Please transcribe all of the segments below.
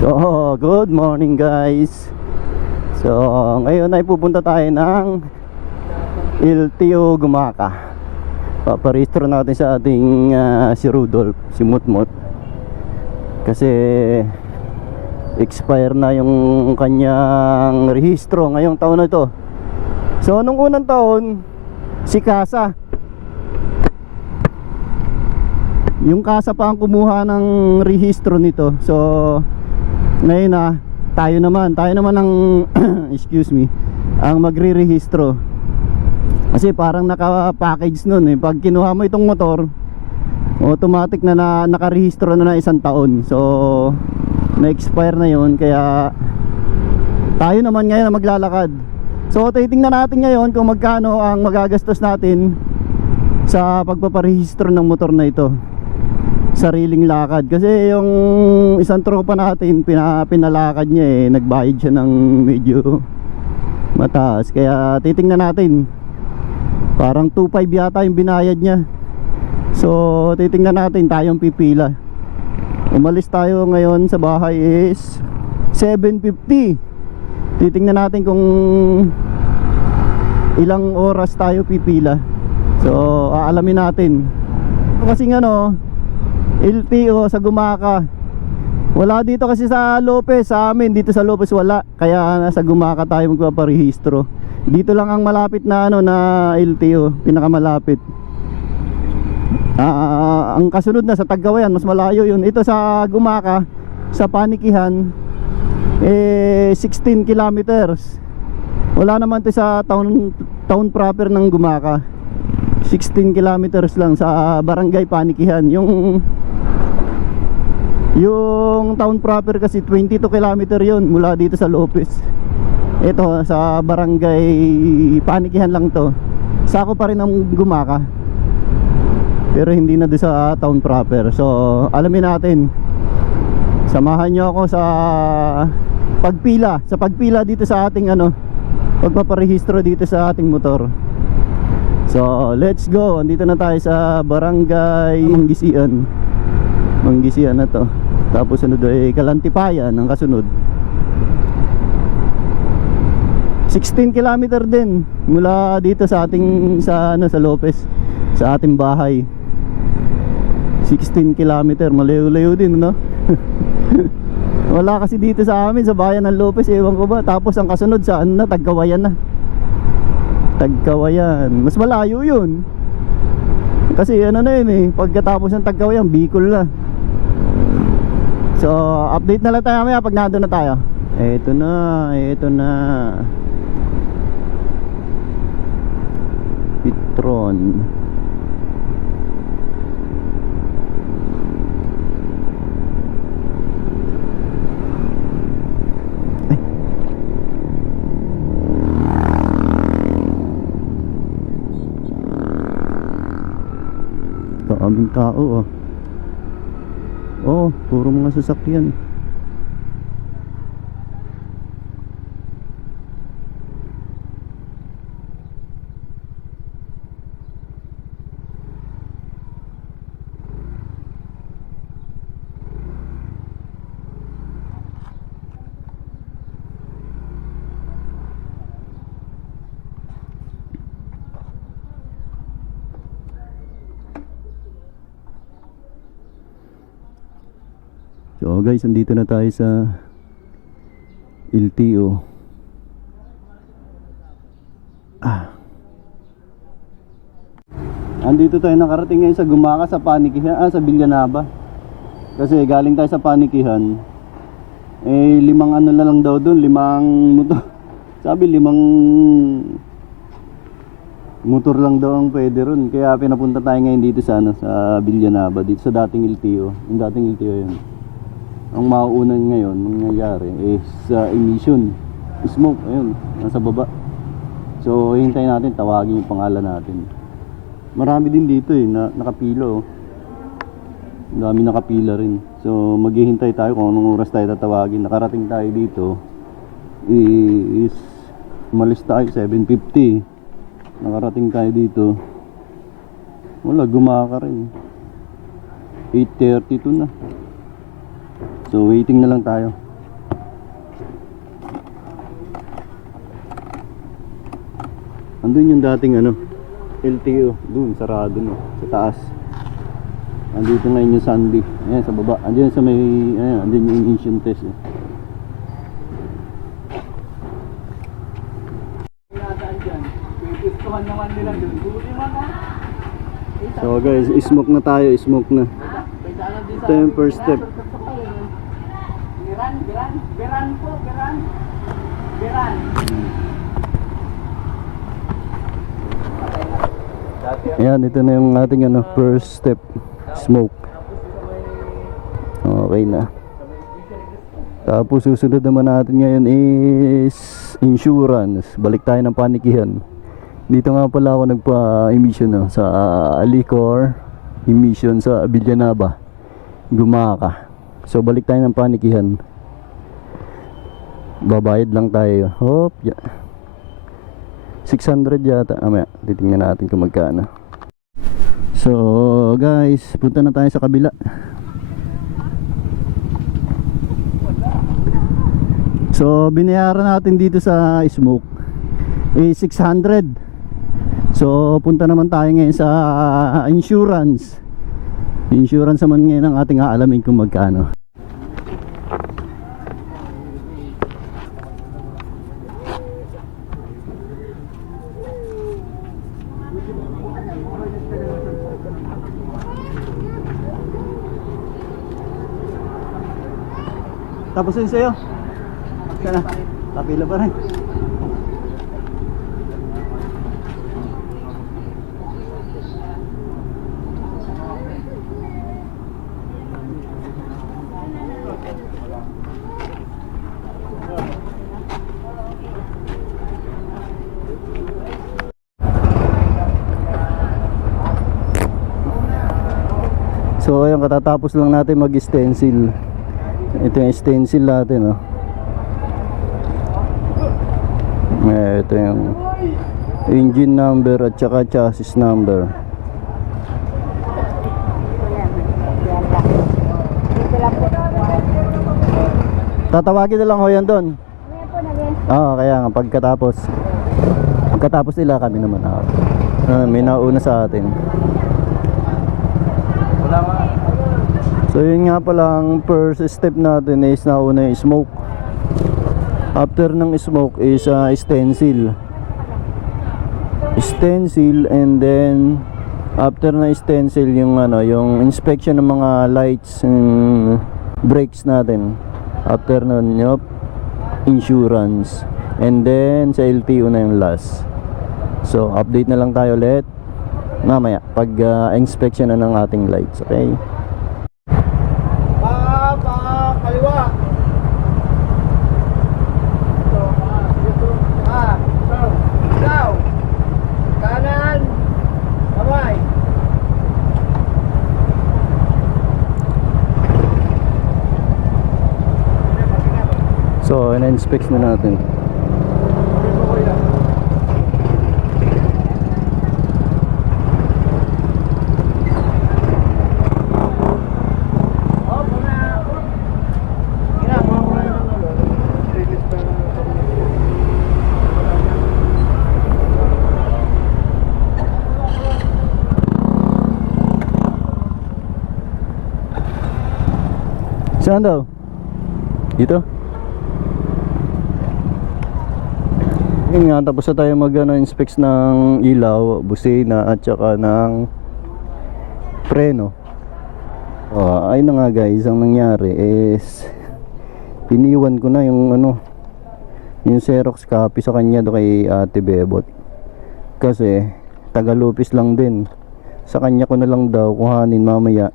So, good morning guys. So, ngayon ay pupunta tayo ng LTO Gumaka. Paparehistro natin sa ating si Rudolph, si Mutmut. Kasi expire na yung kanyang rehistro ngayong taon na ito. So, nung unang taon, si Kasa. Yung Kasa pa ang kumuha ng rehistro nito. So, ngayon na tayo naman ang excuse me, ang magre-rehistro. Kasi parang naka-package nun eh. Pag kinuha mo itong motor, automatic na nakarehistro na isang taon. So na-expire na yun. Kaya tayo naman ngayon na maglalakad. So titingnan natin ngayon kung magkano ang magagastos natin sa pagpaparehistro ng motor na ito. Sariling lakad. Kasi yung isang tropa natin, pinalakad niya eh. Nagbayad siya ng medyo mataas. Kaya titingnan natin. Parang 2.5 yata yung binayad niya. So titingnan natin, tayong pipila. Umalis tayo ngayon sa bahay is 7:50. Titingnan natin kung ilang oras tayo pipila. So aalamin natin. Kasi LTO sa Gumaka. Wala dito kasi sa Lopez. Sa amin dito sa Lopez wala. Kaya nasa Gumaka tayo magpaparehistro. Dito lang ang malapit na na LTO, pinakamalapit. Ang kasunod na sa Tagkawayan, mas malayo yun. Ito sa Gumaka, sa Panikihan 16 kilometers. Wala naman 'to sa town proper ng Gumaka. 16 kilometers lang sa Barangay Panikihan. Yung town proper kasi 22 kilometer yun mula dito sa Lopez. Ito sa Barangay Panikihan lang to. Sako pa rin ng Gumaka, pero hindi na doon sa town proper. So alamin natin. Samahan nyo ako sa pagpila dito sa ating pagpaparehistro dito sa ating motor. So let's go. Andito na tayo sa Barangay Manggisian na to. Tapos sunod ay Kalantipayan ang kasunod. 16 kilometer din mula dito sa ating sa Lopez, sa ating bahay. 16 kilometer, malayo-layo din Wala kasi dito sa amin sa bayan ng Lopez, ewan ko ba. Tapos ang kasunod sa Tagkawayan na. Tagkawayan, mas malayo yun. Kasi na yun eh, pagkatapos ng Tagkawayan, Bicol na. So update na lang tayo mamaya pag nandun na tayo. Ito na Petron. Aming tao puro mga sasakyan. So guys, andito na tayo sa LTO. Andito tayo, nakarating ngayon sa Gumaka, sa Panikihan, sa Villanaba. Kasi galing tayo sa Panikihan. 5 na lang daw doon, 5 motor. Sabi 5 motor lang daw ang pwede ron. Kaya pinapunta tayo ngayon dito sa sa Villanaba, dito sa dating LTO. Yung dating LTO yun. Ang mauunan ngayon, nangyayari is emission, smoke, ayun, nasa baba. So hintayin natin, tawagin yung pangalan natin. Marami din dito nakapila Ang dami nakapila rin. So maghihintay tayo kung anong oras tayo tatawagin. Nakarating tayo dito is umalis tayo 7:50. Nakarating tayo dito, wala, Gumaka rin. 8:32 na. So waiting na lang tayo. Andun yung dating ano, LTO, dun sarado no, sa taas. Andito ngayon yung Sunday. Ayan sa baba. Andiyan sa may, ayan, andun yung emission test eh. So guys, smoke na tayo, smoke na. Ito yung first step. Ayan, ito na yung ating ano, first step, smoke. Okay na. Tapos susunod naman natin ngayon is insurance. Balik tayo ng panikihan. Dito nga pala ako nagpa-emission no, sa Alicor emission sa Villanaba, Gumaka. So balik tayo ng panikihan. Babayad lang tayo. Hop, yeah. 600 yata. Amaya, titingnan natin kung magkano. So guys, punta na tayo sa kabila. So binayaran natin dito sa smoke eh 600. So punta naman tayo ngayon sa insurance. Insurance naman ngayon ang ating aalamin kung magkano. Tapos yun sa'yo. Sana, tapila pa rin. So ayun, katatapos lang natin mag-stencil. Ito yung stencil natin, oh. Ito yung engine number at saka chassis number. Tatawagin na lang ho yan doon. Oo, kaya nga pagkatapos nila kami naman. May nauna sa atin. So yun nga pala, ang first step natin is nauna yung smoke. After ng smoke is stencil. Stencil, and then after na stencil yung ano, yung inspection ng mga lights and brakes natin. After nun, yup, insurance. And then sa LTO na yung last. So update na lang tayo ulit mamaya pag inspection na ng ating lights, okay? Kaliwa. Down. Kanan. Kamay. So, ina-inspect na natin. Saan daw? Dito? Yun nga, tapos na tayo inspect ng ilaw, busina at saka ng preno. Ayun na nga guys, ang nangyari is iniwan ko na yung yung Xerox copy sa kanya do kay Ate Bebot. Kasi taga-Lupis lang din. Sa kanya ko na lang daw kuhanin mamaya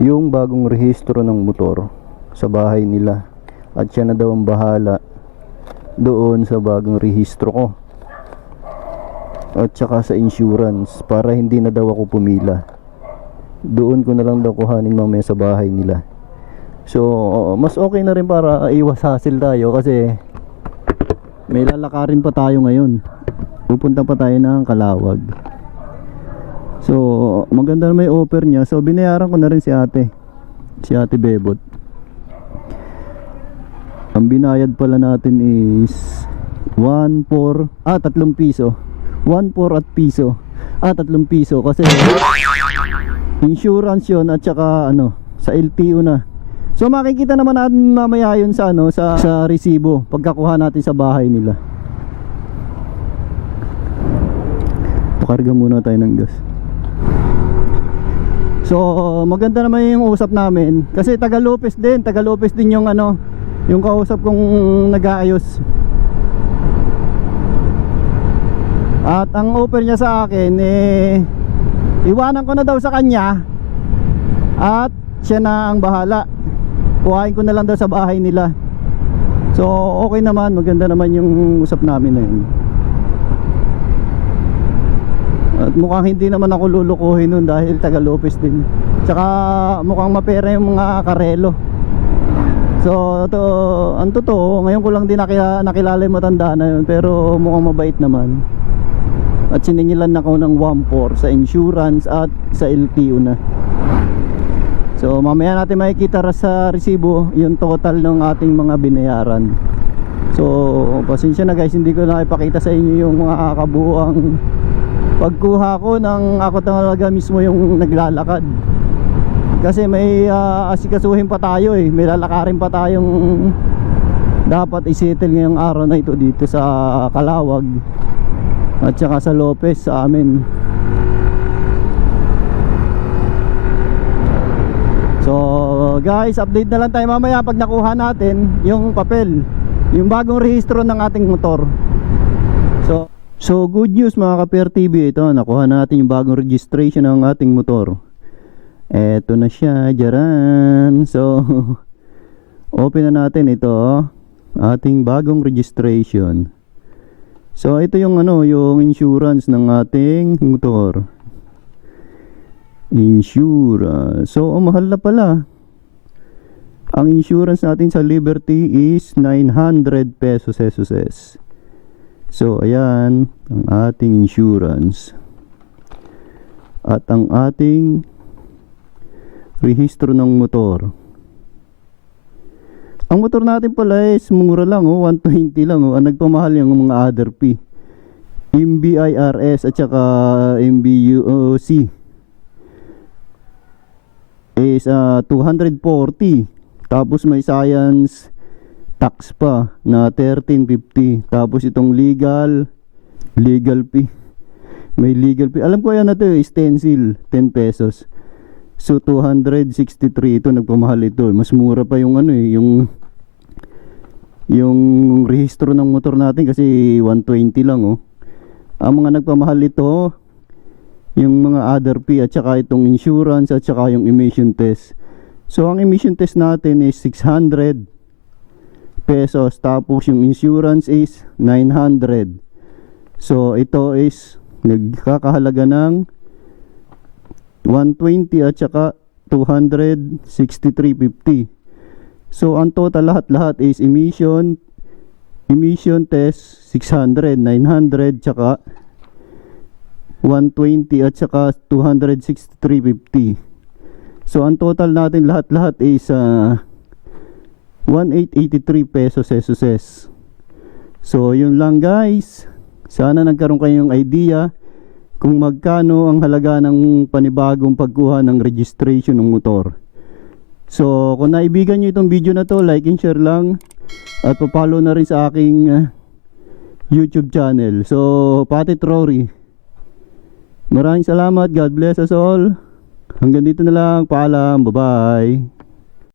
yung bagong rehistro ng motor sa bahay nila, at siya na daw ang bahala doon sa bagong rehistro ko at saka sa insurance, para hindi na daw ako pumila. Doon ko na lang daw kuhanin mamaya sa bahay nila. So mas okay na rin para iwas hassle tayo, kasi may lalakarin pa tayo ngayon. Pupunta pa tayo ng Calawag. So maganda na may offer niya. So binayaran ko na rin si Ate Bebot. Ang binayad pala natin is 3 piso. 1/4 at piso. 3 piso kasi insurance yun at saka ano, sa LTO na. So makikita naman natin mamaya yun sa ano, sa resibo pagkakuha natin sa bahay nila. Pakarga muna tayo ng gas. So maganda naman yung usap namin kasi taga Lopez din yung ano, yung kausap kong nag-aayos. At ang offer niya sa akin iwanan ko na daw sa kanya at siya na ang bahala. Kuhain ko na lang daw sa bahay nila. So okay naman, maganda naman yung usap namin na yun. At mukhang hindi naman ako lulukuhin nun dahil taga Lopez din. Tsaka mukhang mapera yung mga karelo. So ang totoo, ngayon ko lang din nakilala yung matanda na yun, pero mukhang mabait naman. At siningilan ako ng 1/4 sa insurance at sa LTO na. So mamaya natin makikita sa resibo yung total ng ating mga binayaran. So pasensya na guys, hindi ko na ipakita sa inyo yung mga kabuuang pagkuha ko ng ako talaga mismo yung naglalakad. Kasi may asikasuhin pa tayo may lalakarin pa tayong dapat isettle ngayong araw na ito dito sa Calawag at saka sa Lopez sa amin. So guys, update na lang tayo mamaya pag nakuha natin yung papel, yung bagong rehistro ng ating motor. So good news mga ka-Per TV, ito nakuha natin yung bagong registration ng ating motor. Eto na siya, jaran. So open na natin ito, ating bagong registration. So ito yung ano, yung insurance ng ating motor. Insurance. So mahal na pala. Ang insurance natin sa Liberty is 900 pesos. So ayan ang ating insurance at ang ating rehistro ng motor. Ang motor natin pala is mura lang 120 lang ang nagpamahal yung mga other P, MBIRS at saka MBUOC is 240, tapos may science tax pa na 1350, tapos itong legal fee, may legal fee, alam ko yan na to, stencil 10 pesos. So 263 ito, nagpamahal ito. Mas mura pa yung ano yung rehistro ng motor natin kasi 120 lang Ang mga nagpamahal ito yung mga other fee at saka itong insurance at saka yung emission test. So ang emission test natin is 600 pesos, tapos yung insurance is 900. So ito is nagkakahalaga ng 120 at saka 263.50. So ang total lahat is emission test 600, 900 tsaka 120 at saka 263.50. So ang total natin lahat is 1883 pesos SSS. So yun lang guys, sana nagkaroon kayong idea kung magkano ang halaga ng panibagong pagkuha ng registration ng motor. So kung naibigan nyo itong video na to, like and share lang at pa-follow na rin sa aking YouTube channel. So Patit Rory, maraming salamat, God bless us all. Hanggang dito na lang, paalam, bye bye.